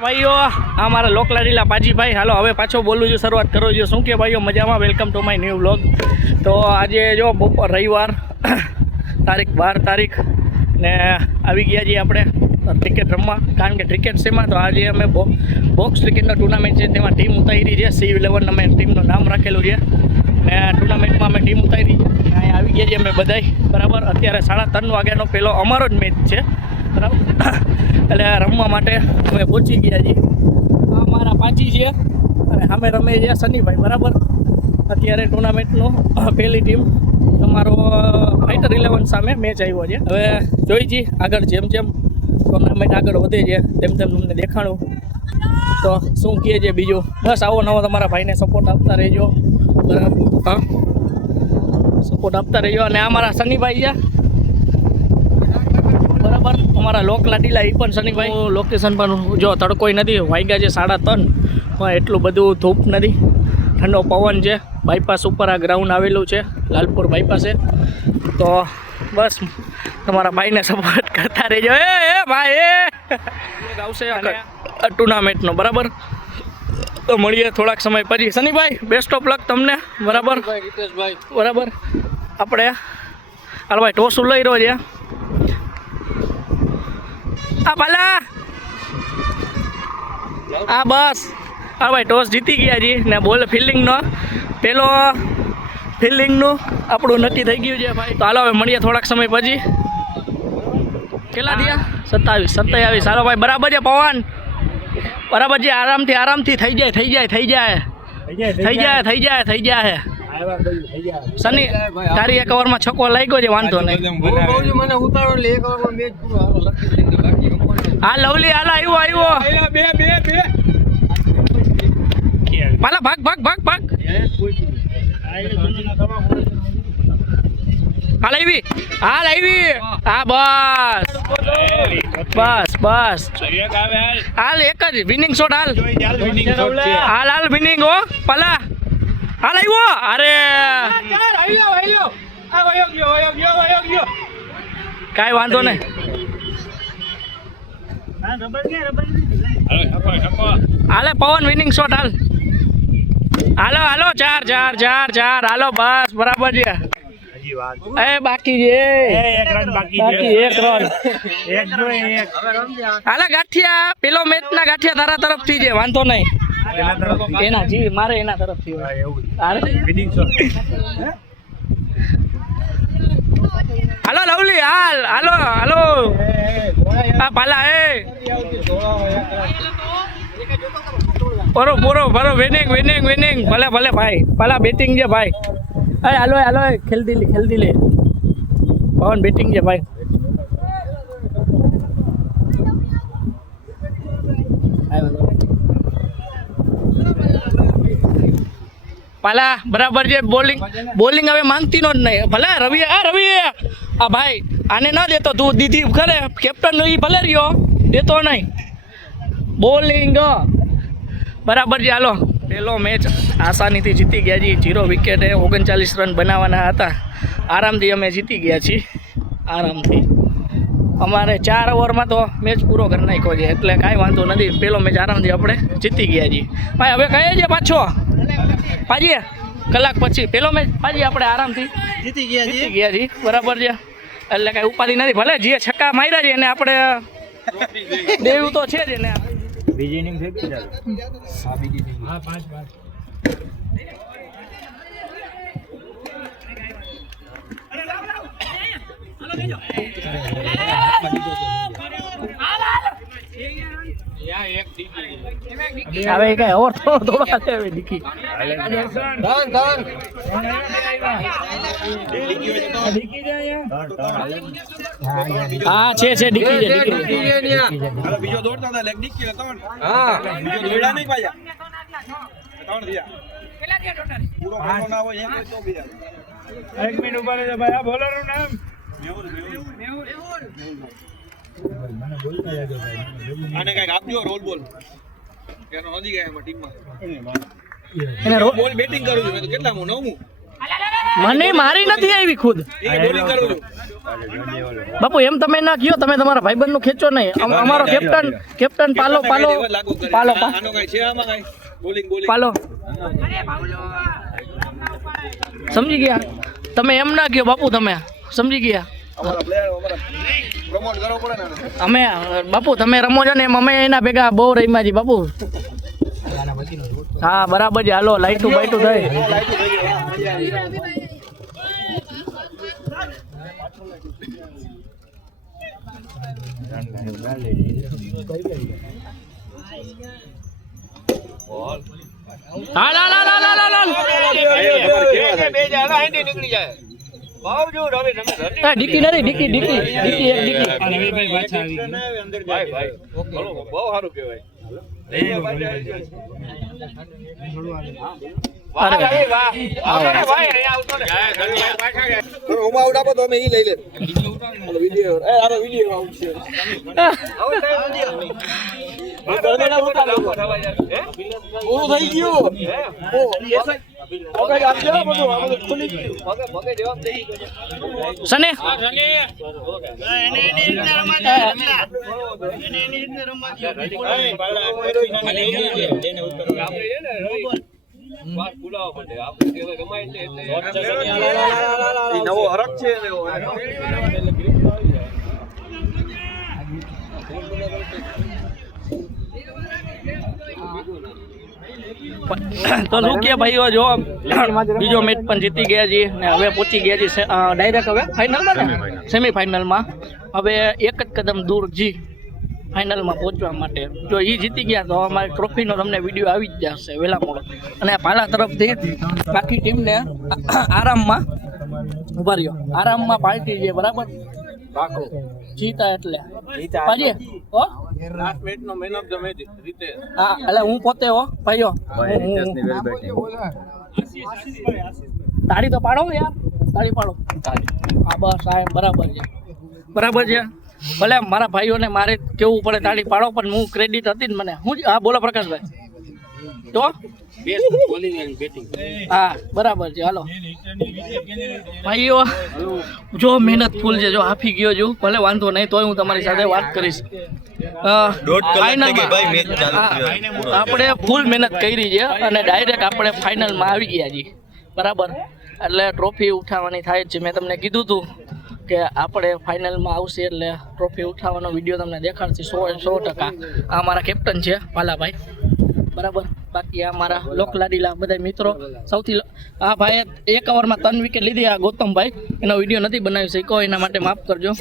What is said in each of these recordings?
ભાઈઓ આ મારા લોકલાડીલા પાજીભાઈ. હાલો હવે પાછો બોલું છું, શરૂઆત કરું છું. શું કે ભાઈઓ મજામાં? Welcome to my new vlog. તો આજે જો બપોર રવિવાર તારીખ 12 ને આવી ગયા છીએ આપણે ક્રિકેટ રમવા. કારણ કે ક્રિકેટ શેમાં તો આજે અમે બોક્સ ક્રિકેટનો ટુર્નામેન્ટ છે તેમાં ટીમ ઉતારી છે. C11 અમે ટીમનું નામ રાખેલું છે ને ટુર્નામેન્ટમાં અમે ટીમ ઉતારી છે. અહીંયા આવી ગયા છીએ અમે બધાય બરાબર. અત્યારે 3:30 વાગ્યાનો પહેલો અમારો જ મેચ છે બરાબર. એટલે રમવા માટે અમે પહોંચી ગયા છીએ. આ મારા પાછી છે અને સામે રમે છે સનીભાઈ બરાબર. અત્યારે ટુર્નામેન્ટનું પહેલી ટીમ તમારો ફાઇટર 11 સામે મેચ આવ્યો છે. હવે જોઈ છીએ આગળ જેમ જેમ ટુર્નામેન્ટ આગળ વધે છે તેમ તેમ તમને દેખાડું તો શું કહે છે બીજું. બસ આવો નવો તમારા ભાઈને સપોર્ટ આપતા રહેજો બરાબર. હા સપોર્ટ આપતા રહેજો. અને આ મારા સનીભાઈ છે બરાબર. અમારા લોકલાડીલા એ પણ સનીભાઈ. લોકેશન પણ જો તડકોય નથી, વાગ્યા છે 3:30 પણ એટલું બધું ધૂપ નથી, ઠંડો પવન છે. બાયપાસ ઉપર આ ગ્રાઉન્ડ આવેલું છે લાલપુર બાયપાસે. તો બસ તમારા ભાઈને સપોર્ટ કરતા રહેજો. એ ભાઈ આવશે ટુર્નામેન્ટનો બરાબર. તો મળીએ થોડાક સમય પછી. સનીભાઈ બેસ્ટ ઓફ લક તમને બરાબર બરાબર. આપણે હાલ ભાઈ ટોસ લઈ રહ્યો છે. આ પાલા આ બસ હા ભાઈ ટોસ જીતી ગયા છીએ ને બોલ ફિલ્ડિંગનો પેલો ફિલ્ડિંગનું આપણું નક્કી થઈ ગયું છે ભાઈ. તો હાલો હવે મળીએ થોડાક સમય પછી. કેટલા થયા? 27. હાલો ભાઈ બરાબર છે પવન બરાબર છે. આરામથી થઈ જાય. સની તારી એક ઓવરમાં છક્કો લાગ્યો છે, વાંધો નહીં. હા લવલી હાલ આવ્યો. પાલા ભાગ હાલ આવી. હા બસ હાલ એક જ વિનિંગ શોટ. હાલ વિનિંગ હો પાલા. હાલ આવ્યો. અરે કાંઈ વાંધો નહીં. હાલે પવન વિનિંગ શોટ. હાલો 4 હાલો બસ બરાબર છે. બાકી છે એક રન. હાલે ગાંઠિયા પેલો મેચ ના ગાંઠિયા તારા તરફથી છે, વાંધો નહીં. એના જી મારે એના તરફથી. હાલો લવલી હાલો હા પાલા બરો વિનિંગ ભલે ભાઈ. પાલા બેટિંગ છે ભાઈ. હાલો ખેલતી લે. પવન બેટિંગ છે ભાઈ. પાલા બરાબર છે. બોલિંગ હવે માંગતી નો જ નહીં. ભલે રવિ આ ભાઈ આને ના દેતો તું દીધી ખરે કેપ્ટન એ ભલે રહ્યો દેતો નહીં. બોલિંગ બરાબર છે. હાલો પહેલો મેચ આસાનીથી જીતી ગયા છીએ. 0 વિકેટે 39 રન બનાવવાના હતા. આરામથી અમે જીતી ગયા છીએ. આરામથી અમારે 4 ઓવરમાં તો મેચ પૂરો કરી નાખ્યો છે, એટલે કાંઈ વાંધો નથી. પહેલો મેચ આરામથી આપણે જીતી ગયા છીએ ભાઈ. હવે કહીએ છીએ પાછો પાજી કલાક પછી પહેલો મેચ પાજી આપણે આરામથી જીતી ગયા છીએ બરાબર છે. એટલે કાંઈ ઉપાધિ નથી. ભલે જે છક્કા માર્યા છે એને આપણે દેવું તો છે જ એને. બીજી ઇનિંગ થઈ ગઈ. હા બીજી ઇનિંગ. હા 5 હવે કઈ ઓવર થોડો હાલે હવે ડીકી. હા છે ડીકી છે. બીજો દોડતા હતા લેગ ડીકી ને 3. હા બીજો દોડ્યા નહીં પાયા 3 થયા. કેટલા થયા ટોટલ? પૂરો ના હોય એક તો બીજા 1 મિનિટ ઉપર છે ભાઈ. આ બોલરનું નામ મેહુલ. મને બોલતા જાજો ભાઈ. આને કઈક આપજો રોલ બોલ. એનો નથી ગયા એમાં ટીમમાં. એને રોલ બેટિંગ કરું છું. મેં તો કેટલા 9મું. મને મારી નથી આવી ખુદ બાપુ એમ તમે ના કયો તમે તમારા ભાઈબંધ નું ખેંચો નહીં અમારો કેપ્ટન પાલો સમજી ગયા તમે એમ ના કયો બાપુ તમે સમજી ગયા અમે બાપુ તમે રમો છો ને એમ અમે એના ભેગા બહુ રહીમાજી બાપુ હા બરાબર છે હાલો લાઈટું બાઈટું થાય ડીકી નથી ડીકી બહુ સારું કહેવાય સને નવો હરક છે તો શું કે ભાઈઓ જો બીજો મેચ પણ જીતી ગયા છીએ ને હવે પહોંચી ગયા છીએ ડાયરેક્ટ હવે ફાઇનલમાં ને સેમીફાઇનલમાં હવે એક જ કદમ દૂર જી ફાઇનલમાં પહોંચવા માટે જો એ જીતી ગયા તો અમારી ટ્રોફીનો તમને વિડીયો આવી જ જશે વહેલા મોડો અને પાલા તરફથી બાકી ટીમને આરામમાં ઉભા રહ્યો આરામમાં પાર્ટી છે બરાબર પાકો જીતા એટલે પાજી હો લાસ્ટ મેચ નો મેન ઓફ ધ મેચ રીતે હા એટલે હું પોતે હો ભાઈઓ તાળી તો પાડો યાર તાળી પાડો હા બસ સાહેબ બરાબર છે ભલે મારા ભાઈઓને મારે કેવું પડે તાળી પાડો પણ હું ક્રેડિટ હતી જ મને હું હા બોલો પ્રકાશભાઈ તો હા બરાબર છે હાલો ભાઈઓ જો મહેનત ફૂલ છે જો હાફી ગયો છું ભલે વાંધો નહીં તોય હું તમારી સાથે વાત કરીશ આપણે ફૂલ મહેનત કરી છે અને ડાયરેક્ટ આપણે ફાઇનલમાં આવી ગયા છીએ બરાબર એટલે ટ્રોફી ઉઠાવવાની થાય છે મેં તમને કીધું હતું કે આપણે ફાઇનલમાં આવશે એટલે ટ્રોફી ઉઠાવવાનો વિડીયો તમને દેખાડશે 100% આ મારા કેપ્ટન છે પાલાભાઈ બરાબર બાકી આ મારા લોકલાડીલા બધા મિત્રો સૌથી આ ભાઈએ 1 ઓવરમાં 3 વિકેટ લીધી આ ગૌતમભાઈ એનો વિડીયો નથી બનાવી શક્યો એના માટે માફ કરજો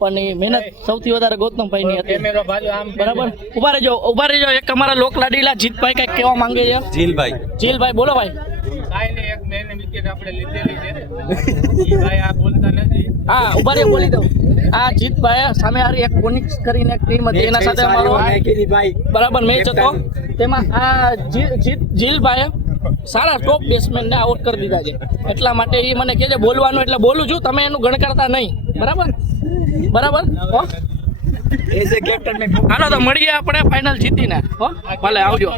પણ એ મહેનત સૌથી વધારે ગૌતમભાઈની હતી બરાબર ઉભા રહેજો એક અમારા લોકલાડીલા જીતભાઈ કંઈક કહેવા માંગે છે જીલભાઈ બોલો ભાઈ હા ઉભા રહે બોલી દઉં આ જીતભાઈ સામે હારી એક કોનિક્સ કરીને એક ટીમ હતી એના સાથે અમારો બરાબર મેચ હતો તેમાં આ જીલભાઈએ સારા ટોપ બેટ્સમેનને આઉટ કરી દીધા છે એટલા માટે એ મને કહે છે બોલવાનું એટલે બોલું છું તમે એનું ગણકારતા નહીં બરાબર હો હાલો તો મળીએ આપણે ફાઇનલ જીતીને હો ભલે આવજો